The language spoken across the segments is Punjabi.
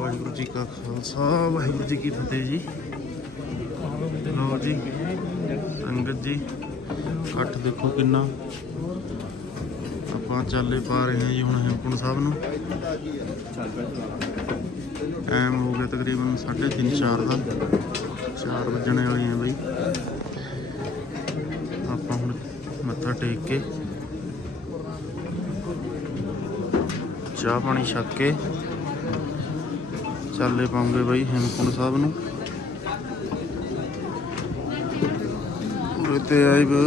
ਵਾਹਿਗੁਰੂ ਜੀ ਕਾ ਖਾਲਸਾ, ਵਾਹਿਗੁਰੂ ਜੀ ਕੀ ਫਤਿਹ ਜੀ। ਲਓ ਜੀ ਸੰਗਤ ਜੀ ਇਕੱਠ ਦੇਖੋ ਕਿੰਨਾ ਆਪਾਂ ਚਾਲੇ ਪਾ ਰਹੇ ਹਾਂ ਜੀ ਹੁਣ ਹੇਮਕੁੰਟ ਸਾਹਿਬ ਨੂੰ। ਟਾਈਮ ਹੋ ਗਿਆ ਤਕਰੀਬਨ 3:30 4 ਦਾ। 4 ਵੱਜਣੇ ਵਾਲੀ ਹੈ ਬਈ। ਆਪਾਂ ਹੁਣ ਮੱਥਾ ਟੇਕ ਕੇ ਚਾਹ ਪਾਣੀ ਛੱਕ ਕੇ ਚਾਲੇ ਪਾਉਂਗੇ ਬਾਈ ਹੇਮਕੁੰਟ ਸਾਹਿਬ ਨੂੰ। ਉਤੇ ਆਈ ਬ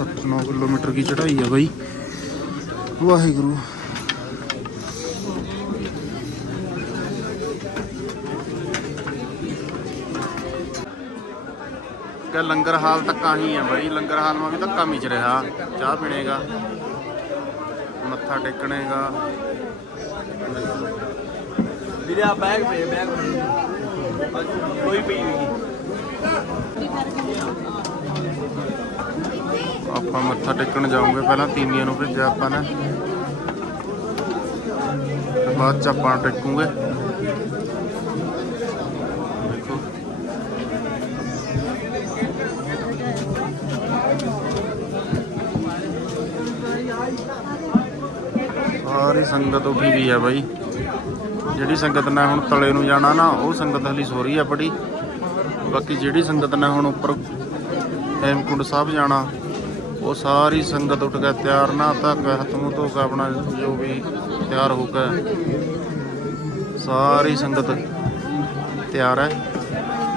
8-9 ਕਿਲੋਮੀਟਰ ਦੀ ਚੜ੍ਹਾਈ ਆ ਬਾਈ। ਵਾਹਿਗੁਰੂ। ਕਿ ਲੰਗਰ ਹਾਲ ਤੱਕ ਆਹੀ ਆ ਬਾਈ। ਲੰਗਰ ਹਾਲ ਮਾ ਵੀ ਧੱਕਾ ਮਿਚ ਰਿਹਾ। ਚਾਹ ਪੀਣੇਗਾ। ਮੱਥਾ ਟੇਕਣੇਗਾ। ਵੀਰੇ ਆ ਬੈਗ ਪੇ ਬੈਗ ਕੋਈ ਪਈ ਆਪਾਂ ਮੱਥਾ ਟੇਕਣ ਜਾਵਾਂਗੇ ਪਹਿਲਾਂ ਤੀਮੀਆਂ ਨੂੰ ਭੇਜਿਆ ਆਪਾਂ ਨੇ। ਬਾਅਦ ਚ ਆਪਾਂ ਟੇਕੂਗੇ। ਸਾਰੀ ਸੰਗਤ ਉੱਠੀ ਵੀ ਆ ਬਾਈ। ਜਿਹੜੀ ਸੰਗਤ ਨੇ ਹੁਣ ਤਲੇ ਨੂੰ ਜਾਣਾ ਨਾ, ਉਹ ਸੰਗਤ ਹਲੀ ਸੋ ਰਹੀ ਆ ਬੜੀ ਬਾਕੀ ਜਿਹੜੀ ਸੰਗਤ ਨੇ ਹੁਣ ਉੱਪਰ ਹੇਮਕੁੰਡ ਸਾਹਿਬ ਜਾਣਾ, ਉਹ ਸਾਰੀ ਸੰਗਤ ਉੱਠ ਕੇ ਤਿਆਰ ਨਾ ਤੱਕ ਹੱਥ ਮੂੰਹ ਧੋ ਕੇ ਆਪਣਾ ਜੋ ਵੀ ਤਿਆਰ ਹੋ ਕੇ ਸਾਰੀ ਸੰਗਤ ਤਿਆਰ ਹੈ।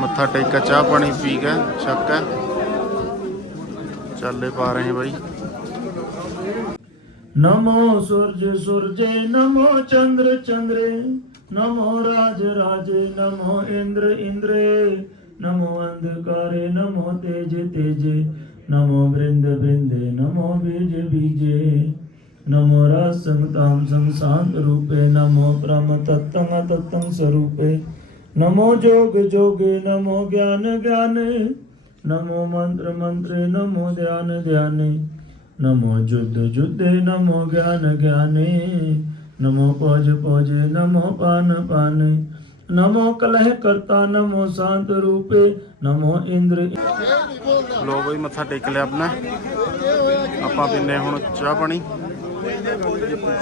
ਮੱਥਾ ਟੇਕ ਕੇ ਚਾਹ ਪਾਣੀ ਪੀ ਕੇ, ਛੱਕ ਕੇ। ਚੱਲੇ ਪਾ ਰਹੇ ਬਾਈ। नमो सूर्य सूर्य, नमो चंद्र चंद्रे, नमो राज राजे, नमो इंद्र इंद्रे, नमो अंधकारे, नमो तेज तेजे, नमो वृंद वृंदे, नमो बीज बीजे, नमो रासं तामसं शांत रूपे, नमो ब्रह्म तत्तं तत्तं स्वरूपे, नमो जोग जोगे, नमो ज्ञान ज्ञाने, नमो मंत्र मंत्रे, नमो ध्यान ध्याने नमो जुद्ध जुद्धे नमो ज्ञान ज्ञाने नमो पौज पौजे नमो पान पाने नमो कलह करता नमो शांत रूपे नमो इंद्र ਲੋ ਬਈ ਮੱਥਾ ਟੇਕ ਲਿਆ ਆਪਣਾ ਆਪਾਂ ਪੀਨੇ ਹੁਣ ਚਾਹ ਪਾਣੀ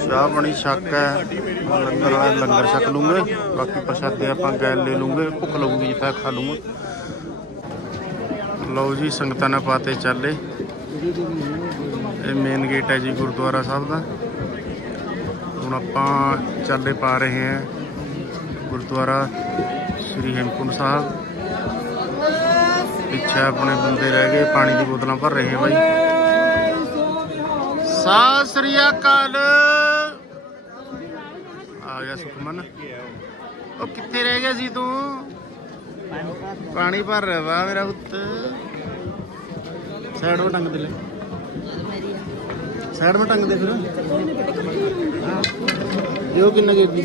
ਚਾਹ ਪਾਣੀ ਛੱਕ ਹੈ ਲੰਗਰ ਵਾਲਾ ਲੰਗਰ ਛਕ ਲੂੰਗੇ ਬਾਕੀ ਪ੍ਰਸ਼ਾਦੇ ਆਪਾਂ ਗੈਲ ਲੈ ਲੂੰਗੇ ਭੁੱਖ ਲੱਗੂਗੀ ਜਿੱਥੇ ਖਾ ਲੂੰਗੇ ਲਓ ਜੀ ਸੰਗਤਾਂ ਨੇ ਪਾਤੇ ਚਾਲੇ ਇਹ ਮੇਨ ਗੇਟ ਹੈ ਜੀ ਗੁਰਦੁਆਰਾ ਸਾਹਿਬ ਦਾ। ਹੁਣ ਆਪਾਂ ਚੱਲੇ ਪਾ ਰਹੇ ਹਾਂ ਗੁਰਦੁਆਰਾ ਸ੍ਰੀ ਹੇਮਕੁੰਟ ਸਾਹਿਬ। ਪਿੱਛੇ ਆਪਣੇ ਬੰਦੇ ਰਹਿ ਗਏ, ਪਾਣੀ ਦੀ ਬੋਤਲਾਂ ਭਰ ਰਹੇ ਆ ਬਾਈ। ਸਤਿ ਸ੍ਰੀ ਅਕਾਲ। ਆ ਗਿਆ ਸੁਖਮਨ। ਉਹ ਕਿੱਥੇ ਰਹਿ ਗਿਆ ਸੀ ਤੂੰ? ਪਾਣੀ ਭਰ ਰਿਹਾ ਵਾ ਮੇਰਾ ਪੁੱਤ। ਸਾਈਡ 'ਤੇ ਟੰਗ ਦੇ ਲੈ। ਸਾਈਡ 'ਤੇ ਟੰਗ ਦੇ ਫਿਰ। ਇਹ ਕਿੰਨਾ ਗੇਦੀ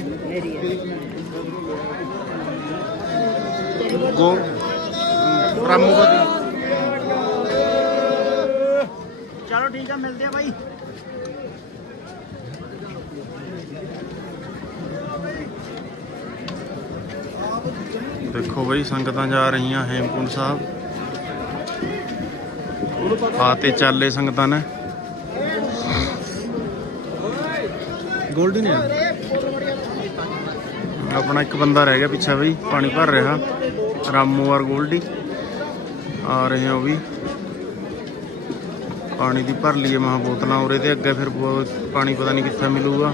ਗੋ। ਰਾਮੂ ਕੋ ਦੀ। ਚਲੋ ਠੀਕ ਆ ਮਿਲਦੇ ਆ ਬਾਈ। ਦੇਖੋ ਬਈ ਸੰਗਤਾਂ ਜਾ ਰਹੀਆਂ ਹੇਮਕੁੰਟ ਸਾਹਿਬ। ਆ ਤੇ ਚਾਲੇ ਸੰਗਤਾਂ ਨੇ। ਗੋਲਡੀ ਨੇ ਆਪਣਾ ਇੱਕ ਬੰਦਾ ਰਹਿ ਗਿਆ ਪਿੱਛੇ ਬਈ ਪਾਣੀ ਭਰ ਰਿਹਾ। ਰਾਮੂ ਔਰ ਗੋਲਡੀ ਆ ਰਹੇ ਆ ਉਹ ਵੀ। ਪਾਣੀ ਦੀ ਭਰ ਲਈਏ ਮਹਾ ਬੋਤਲਾਂ ਉਰੇ ਤੇ ਅੱਗੇ ਫਿਰ ਪਾਣੀ ਪਤਾ ਨਹੀਂ ਕਿੱਥੇ ਮਿਲੂਗਾ।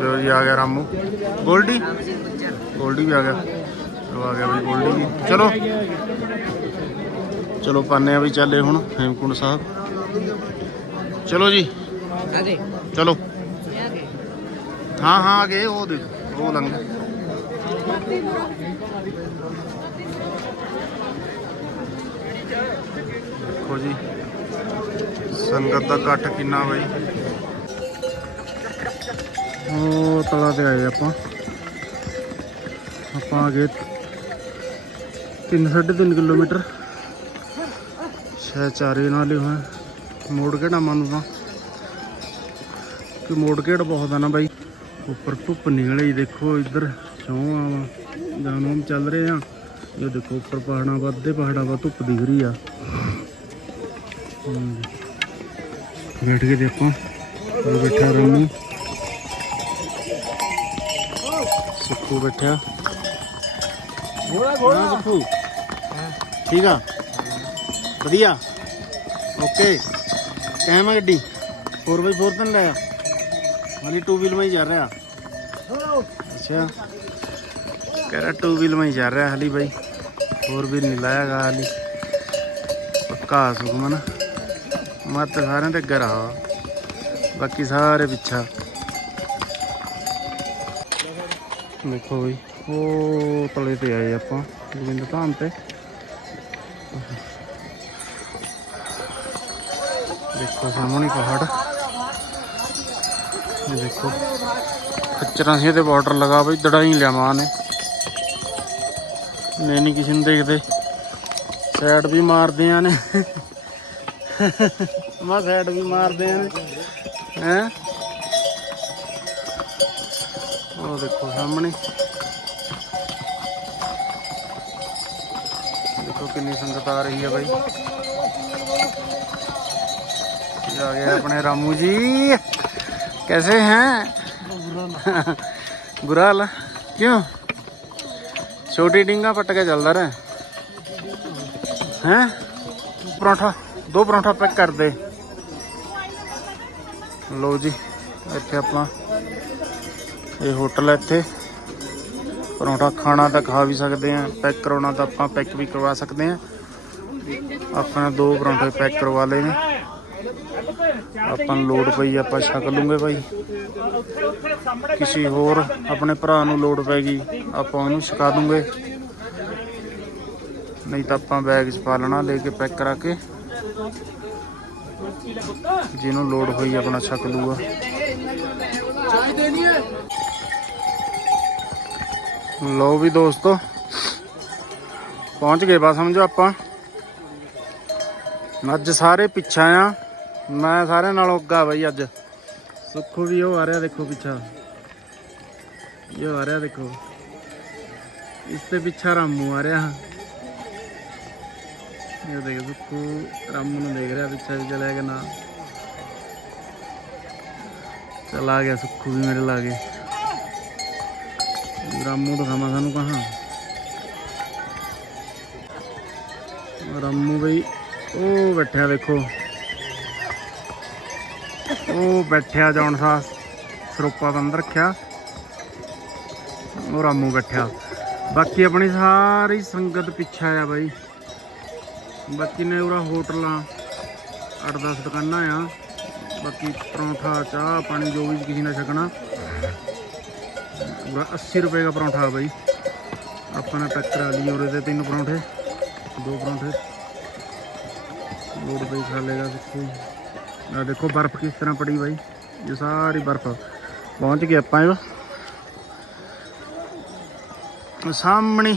ਲੋ ਜੀ ਆ ਗਿਆ ਰਾਮੂ। ਗੋਲਡੀ? ਗੋਲਡੀ ਵੀ ਆ ਗਿਆ। ਚਲੋ ਆ ਗਿਆ ਬਈ ਗੋਲਡੀ ਵੀ। ਚਲੋ। ਚਲੋ ਪਾਣੇ ਆ ਵੀ ਚੱਲੇ ਹੁਣ ਹੇਮਕੁੰਡ ਸਾਹਿਬ। ਚਲੋ ਜੀ। ਚਲੋ। ਹਾਂ ਹਾਂ ਆ ਗਏ ਉਹ ਦੇਖ, ਉਹ ਦੇਖੋ ਜੀ, ਸੰਗਤ ਦਾ ਇਕੱਠ ਕਿੰਨਾ ਬਈ। ਉਹ ਤਲਾ ਤੇ ਆਏ ਆਪਾਂ। ਆਪਾਂ ਆ ਗਏ 3 3.5 ਕਿਲੋਮੀਟਰ। ਸ਼ਾਇਦ ਚਾਰੇ ਨਾਲ ਹੀ ਹੋਇਆ ਮੋੜ ਕੇ ਨਾ ਮੰਨਦਾ? ਕਿ ਮੋੜ ਘੇੜ ਬਹੁਤ ਆ ਨਾ ਬਾਈ। ਉੱਪਰ ਧੁੱਪ ਨਿਕਲੀ ਦੇਖੋ, ਇੱਧਰ ਛਾਂ ਆ ਜਾਨੋਂ ਚੱਲ ਰਹੇ ਆ। ਇਹ ਦੇਖੋ, ਉੱਪਰ ਪਹਾੜਾਂ ਵੱਧਦੇ ਪਹਾੜਾਂ ਵੱਧ ਧੁੱਪ ਦਿਖ ਰਹੀ ਆ। ਬੈਠ ਕੇ ਦੇਖੋ ਉਹ ਬੈਠਾ ਰਮੂ? ਸੁੱਖੂ ਬੈਠਾ। ਹਾਂ, ਸੁੱਖੂ। ਠੀਕ ਆ? ਵਧੀਆ। ਓਕੇ। ਟਾਈਮ ਆ ਗੱਡੀ। 4x4 ਤਾਂ ਨੀ ਲਾਇਆ। ਹਾਲੀ 2 ਵੀਲ ਮੈਂ ਹੀ ਜਾ ਰਿਹਾ। ਅੱਛਾ। ਕਹਿ ਰਿਹਾ 2 ਵੀਲ ਮੈਂ ਹੀ ਜਾ ਰਿਹਾ ਹਾਲੀ ਬਾਈ। 4 ਵੀਲ ਨਹੀਂ ਲਾਇਆਗਾ ਹਾਲੀ। ਪੱਕਾ ਸੁਖਮਨ ਮੈਂ ਸਾਰਿਆਂ ਦੇ ਅੱਗੇ ਬਾਕੀ ਸਾਰੇ ਪਿੱਛਾ। ਦੇਖੋ ਬਈ, ਉਹ ਤਲੇ ਤੇ ਆਏ ਆਪਾਂ, ਗੋਬਿੰਦ ਧਾਮ ਤੇ। ਦੇਖੋ ਸਾਹਮਣੇ ਪਹਾੜ। ਇਹ ਦੇਖੋ। ਖੱਚਰਾਂ ਸੀ ਤੇ ਬਾਰਡਰ ਲਗਾ ਬਈ ਦੜਾਈ ਲਿਆਵਾਂ ਨੇ ਨੇ ਨਹੀਂ ਕਿਸੇ ਨੂੰ ਦੇਖਦੇ ਸਾਈਡ ਵੀ ਮਾਰਦੇ ਆ ਨੇ ਮਾ ਸਾਈਡ ਵੀ ਮਾਰਦੇ ਆ ਨੇ ਹੈ ਉਹ ਦੇਖੋ ਸਾਹਮਣੇ ਦੇਖੋ ਕਿੰਨੀ ਸੰਗਤ ਆ ਰਹੀ ਹੈ ਬਾਈ ये आ गए अपने रामू जी कैसे हैं ਬੁਰਾ ਹਾਲ ਕਿਉਂ? ਛੋਟੀ ਡਿੰਗਾ ਪੱਟ ਕੇ ਚੱਲਦਾ ਰਹਿ। ਹੈ? ਪਰੌਂਠਾ, ਦੋ ਪਰੌਂਠਾ ਪੈਕ ਕਰ ਦੇ। ਲੋ ਜੀ, ਇੱਥੇ ਆਪਾਂ ਇਹ ਹੋਟਲ ਹੈ ਇੱਥੇ। ਪਰੌਂਠਾ ਖਾਣਾ ਤਾਂ ਖਾ ਵੀ ਸਕਦੇ ਆ, ਪੈਕ ਕਰਾਉਣਾ ਤਾਂ ਆਪਾਂ ਪੈਕ ਵੀ ਕਰਵਾ ਸਕਦੇ ਆ। ਆਪਾਂ ਦੋ ਪਰੌਂਠੇ ਪੈਕ ਕਰਵਾ ਲਏ ਨੇ। ਆਪਾਂ ਨੂੰ ਲੋੜ ਪਈ, ਆਪਾਂ ਛਕ ਲੂੰਗੇ ਭਾਈ ਕਿਸੇ ਹੋਰ ਆਪਣੇ ਭਰਾ ਨੂੰ ਲੋੜ ਪੈ ਆਪਾਂ ਉਹਨੂੰ ਛਕਾ ਦੂੰਗੇ। ਨਹੀਂ ਤਾਂ ਆਪਾਂ ਬੈਗ 'ਚ ਪਾ ਲੈਣਾ, ਲੈ ਕੇ ਪੈਕ ਕਰਾ ਕੇ। ਜਿਹਨੂੰ ਲੋੜ ਹੋਈ ਆਪਣਾ ਛਕ ਲੂਗਾ। ਲੋ ਵੀ ਦੋਸਤੋ, ਪਹੁੰਚ ਗਏ ਬਸ ਸਮਝੋ ਆਪਾਂ। ਅੱਜ ਸਾਰੇ ਪਿੱਛਾ ਆ ਮੈਂ ਸਾਰਿਆਂ ਨਾਲੋਂ ਅੱਗਾ ਬਈ ਅੱਜ। ਸੁੱਖੂ ਵੀ ਉਹ ਆ ਰਿਹਾ ਦੇਖੋ ਪਿੱਛਾ। ਇਹ ਆ ਰਿਹਾ ਦੇਖੋ। ਇਸ ਤੇ ਪਿੱਛਾ ਰਾਮੂ ਆ ਰਿਹਾ। ਇਹ ਦੇਖੋ ਸੁੱਖੂ, ਰਾਮੂ ਨੂੰ ਦੇਖ ਰਿਹਾ ਪਿੱਛਾ ਵੀ ਚਲਿਆ ਗਿਆ ਨਾ। ਚਲਾ ਗਿਆ ਸੁੱਖੂ ਵੀ ਮੇਰੇ ਲਾਗੇ। ਰਾਮੂ ਦਿਖਾਵਾਂ ਸਾਨੂੰ ਕਹਾਂ। ਰਾਮੂ ਬਈ, ਉਹ ਬੈਠਿਆ ਵੇਖੋ। ਉਹ ਬੈਠਿਆ ਜੌਨ ਸਾ ਸਰੋਪਾ ਬੰਦ ਰੱਖਿਆ। ਉਹ ਰਾਮੂ ਬੈਠਿਆ। ਬਾਕੀ ਆਪਣੀ ਸਾਰੀ ਸੰਗਤ ਪਿੱਛਾ ਆ ਬਾਈ। ਬਾਕੀ ਨੇ ਉਰਾ ਹੋਟਲਾਂ 8-10 ਦੁਕਾਨਾਂ ਆ। ਬਾਕੀ ਪਰੌਂਠਾ, ਚਾਹ, ਪਾਣੀ, ਜੋ ਵੀ ਕਿਸੇ ਨੇ ਛਕਣਾ। ਪੂਰਾ 80 ਰੁਪਏ ਦਾ ਪਰੌਂਠਾ ਆ ਬਾਈ। ਆਪਾਂ ਨੇ ਪੈਕ ਕਰਾ ਲਈ ਉਰੇ ਦੇ ਤਿੰਨ ਪਰੌਂਠੇ, ਦੋ ਪਰੌਂਠੇ। ਲੋੜ ਪਈ ਖਾ ਲੇਗਾ ਸੁੱਖੂ ਆ ਦੇਖੋ ਬਰਫ਼ ਕਿਸ ਤਰ੍ਹਾਂ ਪੜੀ ਬਾਈ। ਇਹ ਸਾਰੀ ਬਰਫ਼। ਪਹੁੰਚ ਗਏ ਆਪਾਂ ਇਹ ਸਾਹਮਣੇ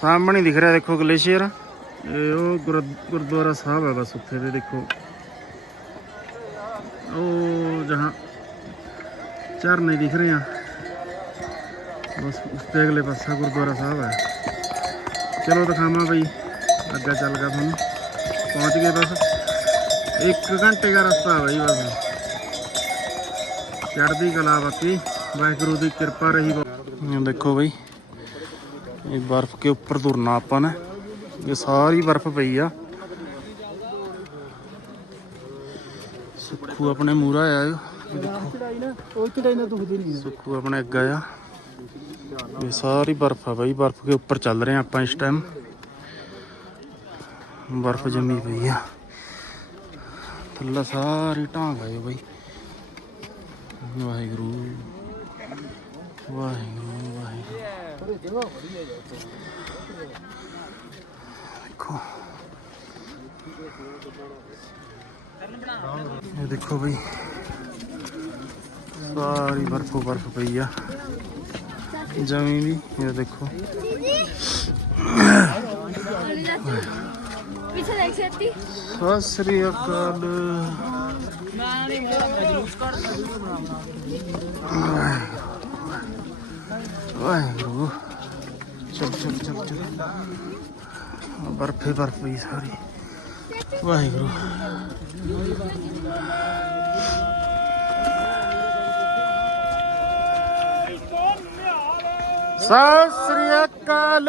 ਸਾਹਮਣੇ ਦਿਖ ਰਿਹਾ ਦੇਖੋ ਗਲੇਸ਼ੀਅਰ। ਇਹ ਉਹ ਗੁਰ- ਗੁਰਦੁਆਰਾ ਸਾਹਿਬ ਹੈ ਬਸ ਉੱਥੇ ਦੇ ਦੇਖੋ। ਉਹ ਜਹਾਂ ਝਰਨੇ ਦਿਖ ਰਹੇ ਆ। ਬਸ ਉਸ ਤੇ ਅਗਲੇ ਪਾਸਾ ਗੁਰਦੁਆਰਾ ਸਾਹਿਬ ਹੈ। ਚਲੋ ਦਿਖਾਵਾਂ ਬਈ। ਅੱਗਾ ਚੱਲ ਗਿਆ ਤੁਹਾਨੂੰ। ਪਹੁੰਚ ਗਏ ਬਸ। ਇੱਕ ਘੰਟੇ ਦਾ ਰਸਤਾ ਬਈ ਬਸ। ਚੜ੍ਹਦੀ ਕਲਾ ਬਾਕੀ। ਵਾਹਿਗੁਰੂ ਦੀ ਕਿਰਪਾ ਰਹੀ ਦੇਖੋ ਬਈ, ਇਹ ਬਰਫ਼ ਕੇ ਉੱਪਰ ਤੁਰਨਾ ਆਪਾਂ ਨੇ। ਇਹ ਸਾਰੀ ਬਰਫ਼ ਪਈ ਆ। ਸੁੱਖੂ ਆਪਣੇ ਮੂਰਾ ਆਇਆ ਦੇਖੋ ਉਹ ਚੜਾਈ ਨਾ ਦੁਖਦੀ ਨਹੀਂ ਸੁੱਖੂ ਆਪਣੇ ਅੱਗਾ ਆ ਇਹ ਸਾਰੀ ਬਰਫ਼ ਆ ਬਈ, ਬਰਫ਼ ਕੇ ਉੱਪਰ ਚੱਲ ਰਹੇ ਆਪਾਂ ਇਸ ਟਾਈਮ ਬਰਫ਼ ਜੰਮੀ ਪਈ ਆ। ਥੱਲੇ ਸਾਰੀ ਢਾਂਗ ਆਏ ਬਈ ਵਾਹਿਗੁਰੂ ਵਾਹਿਗੁਰੂ ਵਾਹਿਗੁਰੂ ਦੇਖੋ ਇਹ ਦੇਖੋ ਬਈ ਸਾਰੀ ਬਰਫੋ ਬਰਫ ਪਈ ਆ ਜਮੀ ਵੀ ਇਹ ਦੇਖੋ ਪਿੱਛੇ ਦੇਖ ਛੇਤੀ ਸਤਿ ਸ੍ਰੀ ਅਕਾਲ ਵਾਹਿਗੁਰੂ ਚਲ ਚਲ ਚਲ ਚਲ ਬਰਫੇ ਬਰਫੀ ਸਾਰੀ ਵਾਹਿਗੁਰੂ ਸਤਿ ਸ੍ਰੀ ਅਕਾਲ